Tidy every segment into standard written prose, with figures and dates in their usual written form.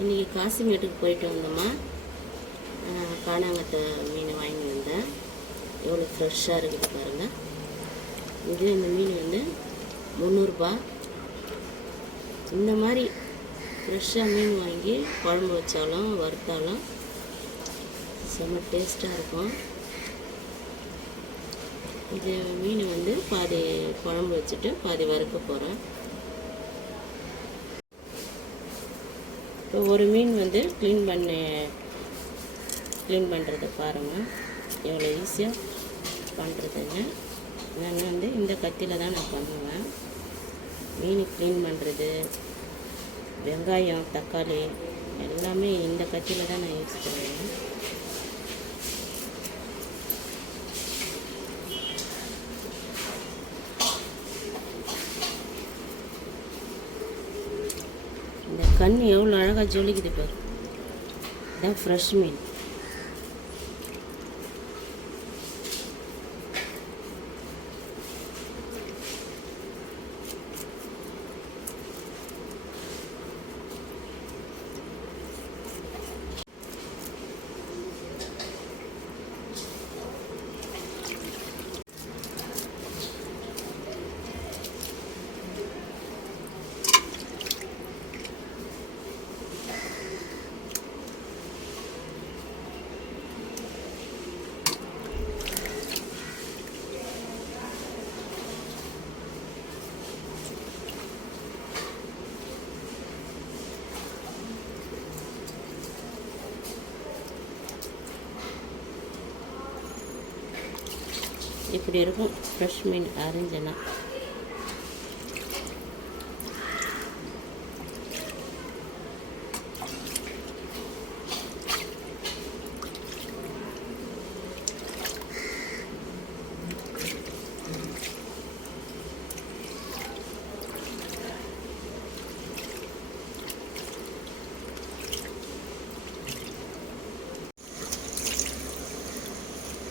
இன்றைக்கி காசிமேட்டுக்கு போயிட்டு வந்தோம்மா. காணாங்கத்தை மீன் வாங்கி வந்தேன். எவ்வளோ ஃப்ரெஷ்ஷாக இருக்குது பாருங்கள். இந்த மீன் வந்து 300 ரூபா. இந்த மாதிரி ஃப்ரெஷ்ஷாக மீன் வாங்கி குழம்பு வச்சாலும் வறுத்தாலும் செம்ம டேஸ்ட்டாக இருக்கும். இது மீன் வந்து பாதி குழம்பு வச்சுட்டு பாதி வறுக்க போகிறேன். இப்போ ஒரு மீன் வந்து க்ளீன் பண்ணுறதை பாருங்கள், எவ்வளோ ஈஸியாக பண்ணுறதுங்க. நான் வந்து இந்த கத்தியில் தான் நான் பண்ணுவேன். மீன் க்ளீன் பண்ணுறது, வெங்காயம் தக்காளி எல்லாமே இந்த கத்தியில் தான் நான் யூஸ் பண்ணுவேன். இந்த கண் எவ்வளோ அழகாக ஜொலிக்குது பாரு. இதான் ஃப்ரெஷ் மீன். இப்படி இருக்கும் ஃப்ரெஷ் மீன் அரிஞ்சுனா.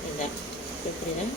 இதான் இப்படி தான்